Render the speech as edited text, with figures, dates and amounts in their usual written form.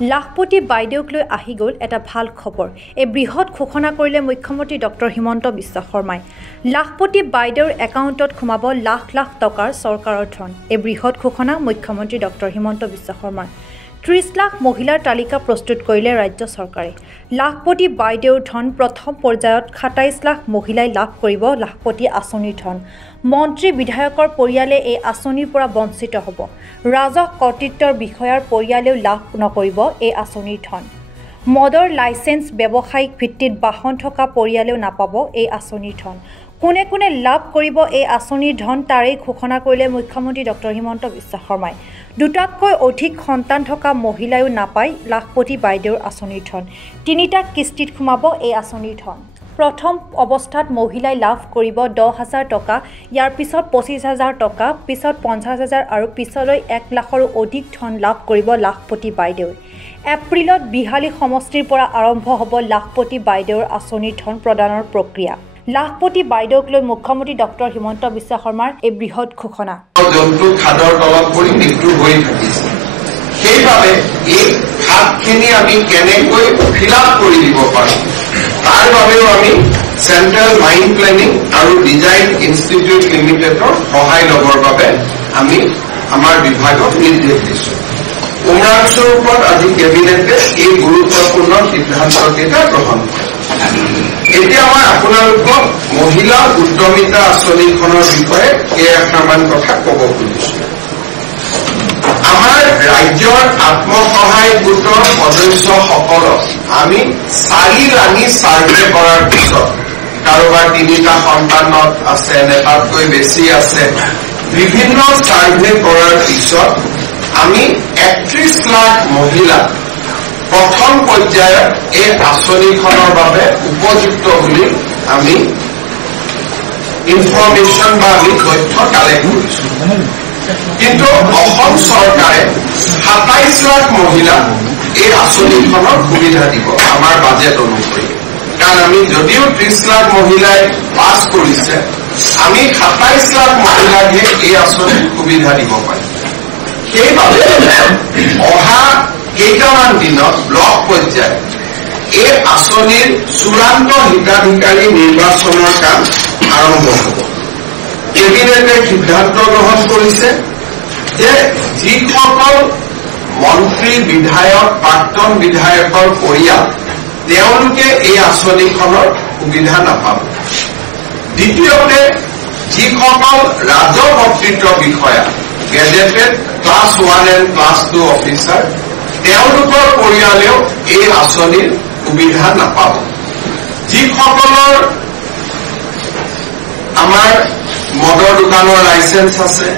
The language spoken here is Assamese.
লাখপতি বাইদেউক লৈ আহি গ'ল এটা ভাল খবৰ। এই বৃহৎ ঘোষণা কৰিলে মুখ্যমন্ত্ৰী ডক্টৰ হিমন্ত বিশ্ব শৰ্মাই। লাখপতি বাইদেউৰ একাউণ্টত সোমাব লাখ লাখ টকাৰ চৰকাৰৰ ধন। এই বৃহৎ ঘোষণা মুখ্যমন্ত্ৰী ডক্টৰ হিমন্ত বিশ্ব শৰ্মাৰ। 30 লাখ মহিলাৰ তালিকা প্ৰস্তুত কৰিলে ৰাজ্য চৰকাৰে। লাখপতি বাইদেউৰ ধন প্ৰথম পৰ্যায়ত 27 লাখ মহিলাই লাভ কৰিব লাখপতি আঁচনিৰ ধন। মন্ত্ৰী বিধায়কৰ পৰিয়ালে এই আঁচনিৰ পৰা বঞ্চিত হ'ব। ৰাজহ কৰ্তৃত্বৰ বিষয়াৰ পৰিয়ালেও লাভ নকৰিব এই আঁচনিৰ ধন। মদৰ লাইচেন্স ব্যৱসায়িক ভিত্তিত বাহন থকা পৰিয়ালেও নাপাব এই আঁচনিৰ ধন। কোনে কোনে লাভ কৰিব এই আঁচনিৰ ধন তাৰেই ঘোষণা কৰিলে মুখ্যমন্ত্ৰী ডক্টৰ হিমন্ত বিশ্ব শৰ্মাই। দুটাতকৈ অধিক সন্তান থকা মহিলায়ো নাপায় লাখপতি বাইদেউৰ আঁচনিৰ ধন। 3টা কিস্তিত সোমাব এই আঁচনিৰ ধন। প্ৰথম অৱস্থাত মহিলাই লাভ কৰিব 10,000 টকা, ইয়াৰ পিছত 25,000 টকা, পিছত 50,000 আৰু পিছলৈ 1 লাখৰো অধিক ধন লাভ কৰিব লাখপতি বাইদেৱে। এপ্ৰিলত বিহালী সমষ্টিৰ পৰা আৰম্ভ হ'ব লাখপতি বাইদেউৰ আঁচনিৰ ধন প্ৰদানৰ প্ৰক্ৰিয়া। লাখপতি বাইদেউক লৈ মুখ্যমন্ত্ৰী ডক্টৰ হিমন্ত বিশ্ব শৰ্মাৰ এই বৃহৎ ঘোষণা। জন্তু খাদৰ তলত পৰি মৃত্যু হৈ থাকিছে, সেইবাবে এই খাদখিনি আমি কেনেকৈ ফিল আপ কৰি দিব পাৰোঁ তাৰ বাবেও আমি চেণ্ট্ৰেল মাইণ্ড প্লেনিং আৰু ডিজাইন ইনষ্টিটিউট লিমিটেডৰ সহায় ল'বৰ বাবে আমি আমাৰ বিভাগক নিৰ্দেশ দিছোঁ। উদাহৰণস্বৰূপত আজি কেবিনেটে এই গুৰুত্বপূৰ্ণ সিদ্ধান্তকেইটা গ্ৰহণ কৰে। এতিয়া মই আপোনালোকক মহিলা উদ্যমিতা আঁচনিখনৰ বিষয়ে কেইটামান কথা ক'ব খুজিছোঁ। আমাৰ ৰাজ্যৰ আত্মসহায়ক গোটৰ সদস্যসকলক আমি 4 লানি ছাৰ্ভে কৰাৰ পিছত, কাৰোবাৰ 3টা সন্তানত আছে নে তাতকৈ বেছি আছে, বিভিন্ন ছাৰ্ভে কৰাৰ পিছত আমি 31 লাখ মহিলা প্ৰথম পৰ্যায়ত এই আঁচনিখনৰ বাবে উপযুক্ত বুলি আমি ইনফৰমেশ্যন বা আমি তথ্য কালেক্ট কৰিছোঁ। কিন্তু অসম চৰকাৰে 27 লাখ মহিলা এই আঁচনিখনৰ সুবিধা দিব আমাৰ বাজেট অনুসৰি। কাৰণ আমি যদিও 30 লাখ মহিলাই পাছ কৰিছে, আমি 27 লাখ মহিলাকহে এই আঁচনিৰ সুবিধা দিব পাৰিম। সেইবাবে অহা কেইটামান দিনত ব্লক পৰ্যায়ত এই আঁচনিৰ চূড়ান্ত হিতাধিকাৰী নিৰ্বাচনৰ কাম আৰম্ভ হ'ব। কেবিনেটে সিদ্ধান্ত গ্ৰহণ কৰিছে যে যিসকল মন্ত্ৰী, বিধায়ক, প্ৰাক্তন বিধায়কৰ পৰিয়াল তেওঁলোকে এই আঁচনিখনৰ সুবিধা নাপাব। দ্বিতীয়তে যিসকল ৰাজহ কৰ্তৃত্ব বিষয়া, gazetted class 1 and class 2 officer, তেওঁলোকৰ পৰিয়ালেও এই আঁচনিৰ সুবিধা নাপাব। যিসকলৰ আমাৰ মদৰ দোকানৰ লাইচেন্স আছে,